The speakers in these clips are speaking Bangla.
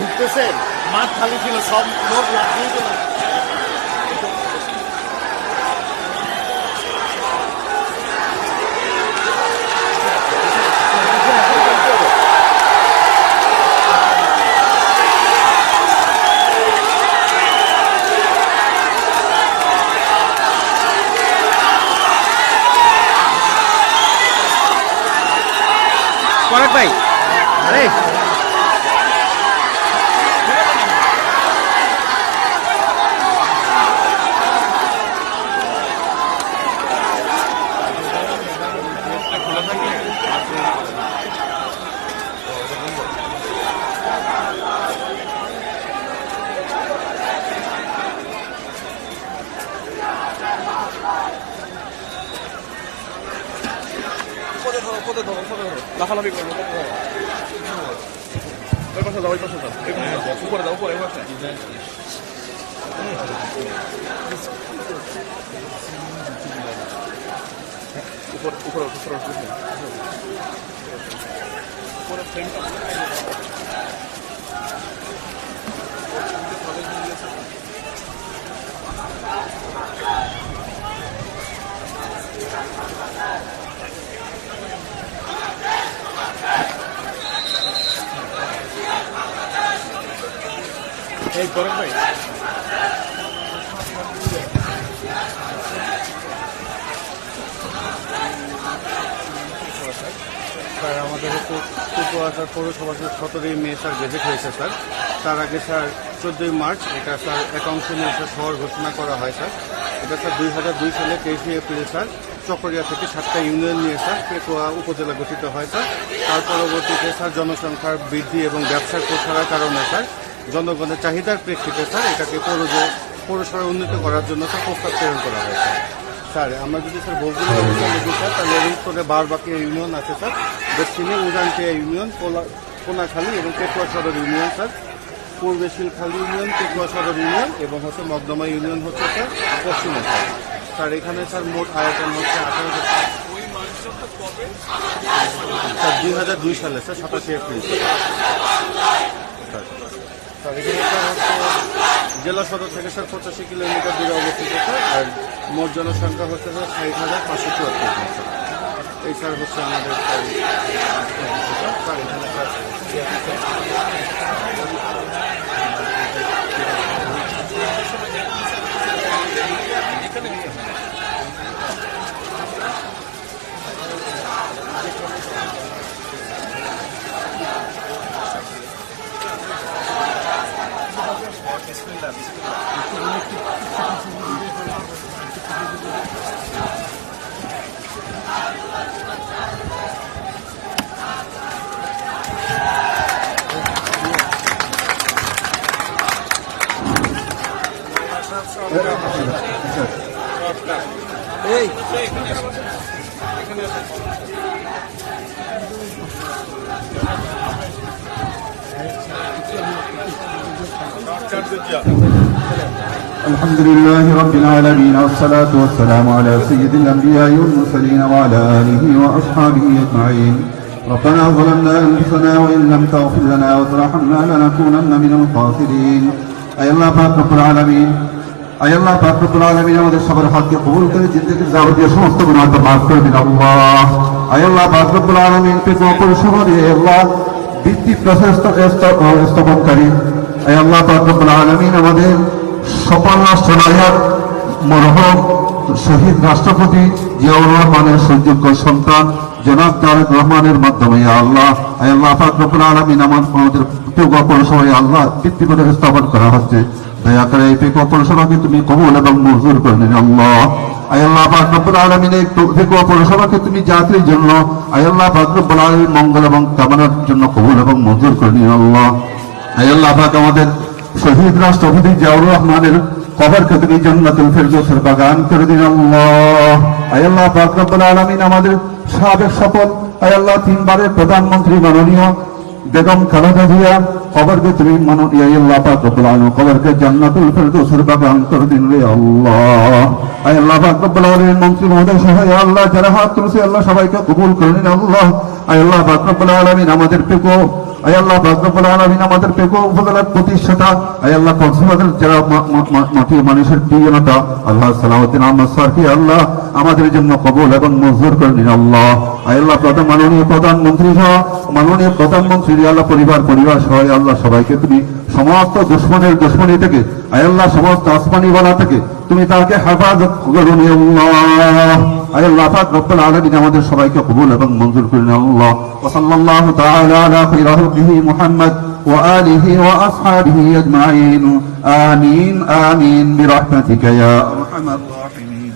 ঢুকতেছে, মাঠ খালি ছিল, সব লোক লাগিয়ে দিল। পরাগ ভাই, আরে লাফালাফি করবো, ওই পাশে যাও, ওই পাশে যাও, উপরে যাও, উপরে পাশে উপরে উপরে উপরে উপরে ফ্রেমটা এই করেন ভাই। স্যার আমাদের হচ্ছে কুকুয়াশার পৌরসভা 17ই মে স্যার গেজেট হয়েছে স্যার। তার আগে স্যার 14ই মার্চ এটা স্যার একাংশ নিয়ে স্যার শহর ঘোষণা করা হয় স্যার। এটা স্যার 2002 সালে 23 এপ্রিলে স্যার চকরিয়া থেকে 7টা ইউনিয়ন নিয়ে স্যার পেকুয়া উপজেলা গঠিত হয় স্যার। তার পরবর্তীতে স্যার জনসংখ্যার বৃদ্ধি এবং ব্যবসার প্রসারের কারণে স্যার জনগণের চাহিদার প্রেক্ষিতে স্যার এটাকে পৌরসভায় উন্নীত করার জন্য স্যার প্রস্তাব প্রেরণ করা হয় স্যার। স্যার আমরা যদি স্যার ভৌগোলিক অবস্থান দেখি স্যার, তাহলে এর উত্তরে বারবাকিয়া ইউনিয়ন আছে স্যার, দক্ষিণে উজানটিয়া ইউনিয়ন, কোনাখালী এবং পেকুয়া সদর ইউনিয়ন স্যার, পূর্বে শিলখালী ইউনিয়ন, পেকুয়া সদর ইউনিয়ন এবং হচ্ছে মগদমা ইউনিয়ন হচ্ছে স্যার পশ্চিমে স্যার। স্যার এখানে স্যার মোট আয়তন হচ্ছে 18 স্যার 2002 সালে স্যার 27 এপ্রিল স্যার। স্যার এখানে স্যার হচ্ছে জেলা সদর থেকে স্যার 85 কিলোমিটার দূরে অবস্থিত স্যার। আর মোট জনসংখ্যা হচ্ছে স্যার 60,574 স্যার। এই স্যার হচ্ছে আমাদের স্যার এখানে স্যার এই الحمد لله رب العالمين والصلاة والسلام على سيد الأنبياء والمرسلين وعلى آله وأصحابه أجمعين. ربنا ظلمنا أنفسنا وإن لم تغفر لنا وترحمنا لنكونن من الخاسرين. أي الله পাক রব্বুল আলামিন আয় আল্লাহ পাক রব্বুল আলামিন আমাদের সবার হককে কবুল করে জিন্দেগির যাবতীয় সমস্ত গুনাহ মাফ করে দিন আল্লাহ। আয় আল্লাহ পাক রব্বুল আলামিন পেকো পৌরসভা দিয়ে আল্লাহ ভিত্তি প্রসেস স্থাপনকারী আয় আল্লাহ পাক রব্বুল আলামিন আমাদের সফল রাষ্ট্রনায়ক মরহুম শহীদ রাষ্ট্রপতি জিয়াউর রহমানের সুযোগ্য সন্তান জনাব তারেক রহমানের মাধ্যমে আল্লাহ আয় আল্লাহ পাক রব্বুল আলামিন আমাদের পেকো পৌরসভায় আল্লাহ ভিত্তি প্রসেস স্থাপন করা হচ্ছে। দয়া করে এই পেকো পৌরসভাকে তুমি কবুল এবং মঞ্জুর করে নিন আল্লাহ। আয় আল্লাহ পাক রব্বুল আলামিন এই পেকো পৌরসভাকে তুমি জাতির জন্য আয় আল্লাহ পাক রব্বুল আলামিন মঙ্গল এবং কামনার জন্য কবুল এবং মঞ্জুর করে নিন আল্লাহ। আয় আল্লাহ পাক আমাদের শহীদ রাষ্ট্রপতি জিয়াউর রহমানের কবরকে তুমি জান্নাতুল ফেরদৌসের বাগান করে দিন আল্লাহ। আয় আল্লাহ পাক রব্বুল আলামিন আমাদের সাবেক সফল আয় আল্লাহ 3 বারের প্রধানমন্ত্রী মাননীয় বেগম খালেদা জিয়া কবরকে তুমি মাননীয় আল্লাহ পাক রব্বুল আলামিন কবরকে জান্নাতুল ফেরদৌসের বাগান করে দিন রে আল্লাহ। আয় আল্লাহ পাক রব্বুল আলামিন মন্ত্রী মহোদয় সহ আল্লাহ যারা হাত তুলছে আল্লাহ সবাইকে কবুল করে নিন আল্লাহ। আয় আল্লাহ পাক রব্বুল আলামিন আমাদের পেকো আয় আল্লাহ পাক রব্বুল আলামিন আমাদের পেকো উপজেলার প্রতিষ্ঠাতা আয় আল্লাহ কক্সবাজার যারা মাটি মানুষের প্রিয়তা আল্লাহ সালাউদ্দিন আহমদ স্যারকে আল্লাহ আমাদের জন্য কবুল এবং মঞ্জুর করে নিন আল্লাহ। আয় আল্লাহ মাননীয় প্রধানমন্ত্রী সহ মাননীয় প্রধানমন্ত্রী আল্লাহ পরিবার সহ আল্লাহ সবাইকে তুমি সমস্ত দুশ্মনের দুশ্মনী থেকে আয় আল্লাহ সমস্ত আসমানি ওয়ালা থেকে তুমি তাকে হেফাজত করুন আল্লাহ। আয় আল্লাহ পাক রব্বুল আলামিন আমাদের সবাইকে কবুল এবং মঞ্জুর করে নিন আল্লাহ। ওয়া সাল্লাল্লাহু তাআলা আলা খায়রি মুহাম্মদ ওয়া আলিহি ওয়া আসহাবিহি আজমাইন আমিন আমিন বিরহমাতিকা ইয়া আরহামার রাহিমিন।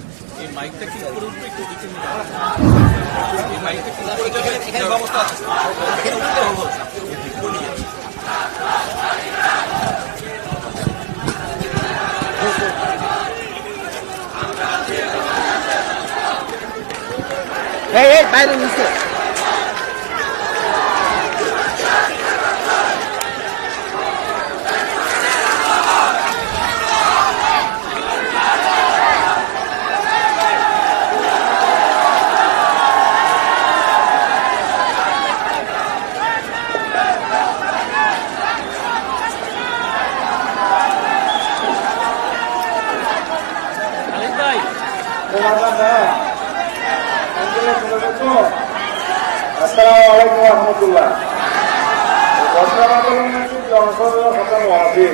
এই বাইরে নিচে আসসালামু আলাইকুম ওয়া রাহমাতুল্লাহ। বর্তমানে নাকি জনসংখ্যা খতম হওয়াছে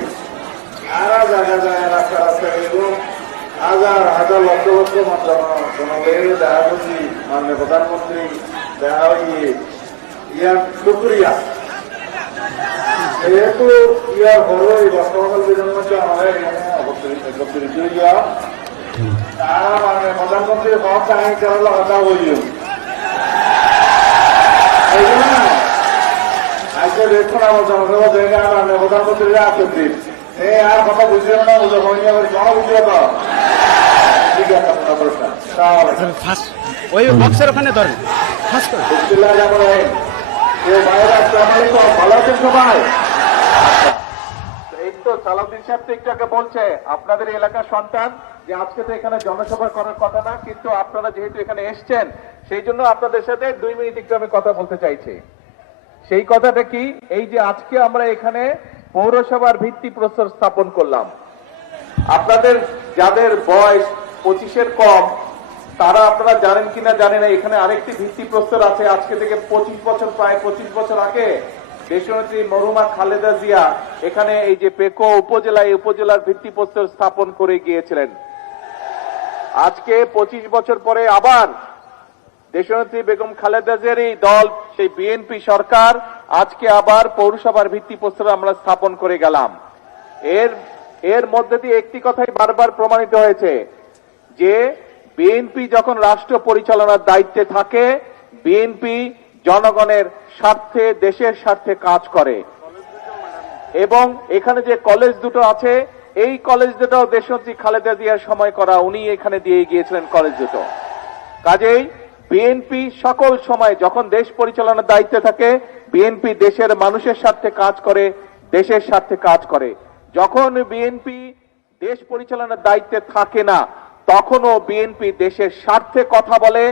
আর জায়গা যায় রাস্তা রাস্তা এগুলো হাজার হাজার লক্ষ লক্ষ জনগণের দেখা করছি মাননীয় প্রধানমন্ত্রী দেখা ইয়ার শুক্রিয়া যেহেতু ইয়ার হলো এই বর্তমান বিধানমন্ত্রী আমাদের একত্রিত ইয়া তারা মাননীয় প্রধানমন্ত্রীর সব কাহিনী করার কথা বলিও আজকে দেখুন আমার জনসভা জায়গা মাননীয় প্রধানমন্ত্রীরা একত্রিত এই আর কথা বুঝিও না বুঝে হয়নি আবার জন বুঝিও তো ঠিক আছে আপনার প্রশ্ন ওই বক্সের ওখানে ধরেন ফাঁস করে ভালো আছেন সবাই? এই তো সালাউদ্দিন সাহেব তো একটু আগে বলছে আপনাদের এলাকার সন্তান যে আজকে তো এখানে জনসভা করার কথা না, কিন্তু আপনারা যেহেতু এখানে এসছেন সেই জন্য আপনাদের সাথে 2 মিনিট একটু আমি কথা বলতে চাইছি। সেই কথাটা কি, এই যে আজকে আমরা এখানে পৌরসভার ভিত্তি প্রস্তর স্থাপন করলাম, আপনাদের যাদের বয়স 25-এর কম তারা আপনারা জানেন কিনা জানেন না, এখানে আরেকটি ভিত্তি প্রস্তর আছে। আজকে থেকে 25 বছর প্রায় 25 বছর আগে দেশনেত্রী মরহুমা খালেদা জিয়া এখানে এই যে পেকো উপজেলায় উপজেলার ভিত্তি প্রস্তর স্থাপন করে গিয়েছিলেন। আজকে 25 বছর পরে আবার দেশনেত্রী বেগম খালেদা জিয়ার এই দল সেই বিএনপি সরকার আজকে আবার পৌরসভার ভিত্তি প্রস্তর আমরা স্থাপন করে গেলাম। এর মধ্যে দিয়ে একটি কথাই বারবার প্রমাণিত হয়েছে যে বিএনপি যখন রাষ্ট্র পরিচালনার দায়িত্বে থাকে বিএনপি জনগণের স্বার্থে দেশের স্বার্থে কাজ করে, এবং এখানে যে কলেজ দুটো আছে এই কলেজ দুটো দেশনেত্রী খালেদা জিয়ার সময় করা, উনি এখানে দিয়ে গিয়েছিলেন কলেজ দুটো। কাজেই বিএনপি সকল সময় যখন দেশ পরিচালনার দায়িত্বে থাকে বিএনপি দেশের মানুষের স্বার্থে কাজ করে, দেশের স্বার্থে কাজ করে। যখন বিএনপি দেশ পরিচালনার দায়িত্বে থাকে না তখনও বিএনপি দেশের স্বার্থে কথা বলে,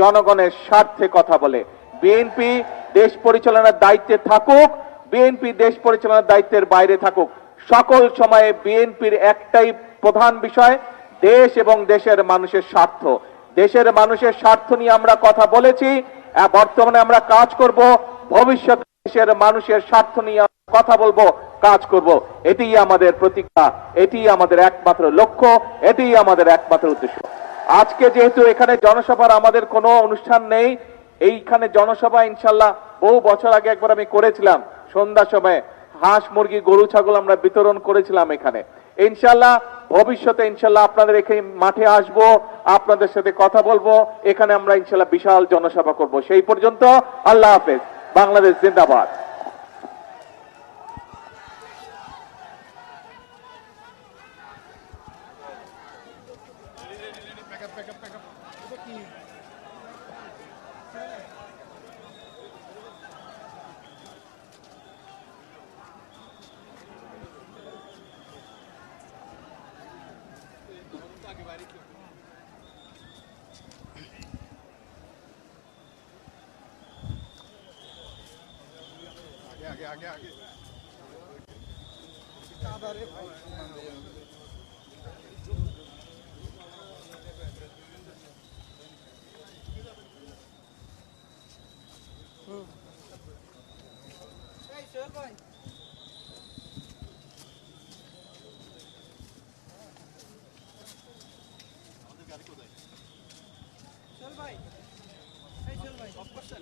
জনগণের স্বার্থে কথা বলে। বিএনপি দেশ পরিচালনার দায়িত্বে থাকুক, বিএনপি দেশ পরিচালনার দায়িত্বের বাইরে থাকুক, সকল সময়ে বিএনপির একটাই প্রধান বিষয় দেশ এবং দেশের মানুষের স্বার্থ। দেশের মানুষের স্বার্থ নিয়ে আমরা কথা বলেছি, বর্তমানে আমরা কাজ করব, ভবিষ্যতে দেশের মানুষের স্বার্থ নিয়ে কথা বলবো, কাজ করব। এটিই আমাদের প্রতিজ্ঞা, এটিই আমাদের একমাত্র লক্ষ্য, এটিই আমাদের একমাত্র উদ্দেশ্য। আজকে যেহেতু এখানে জনসভার আমাদের কোনো অনুষ্ঠান নেই, এইখানে জনসভা ইনশাল্লাহ বহু বছর আগে একবার আমি করেছিলাম, সন্ধ্যার সময় হাঁস মুরগি গরু ছাগল আমরা বিতরণ করেছিলাম এখানে। ইনশাল্লাহ ভবিষ্যতে ইনশাল্লাহ আপনাদের এখানে মাঠে আসব, আপনাদের সাথে কথা বলবো, এখানে আমরা ইনশাল্লাহ বিশাল জনসভা করব। সেই পর্যন্ত আল্লাহ হাফেজ। বাংলাদেশ জিন্দাবাদ।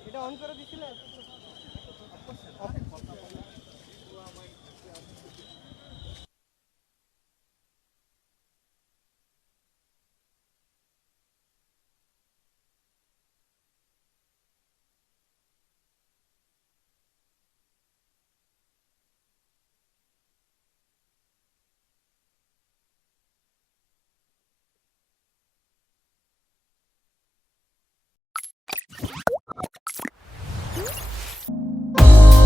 এটা অন করে দিছিলে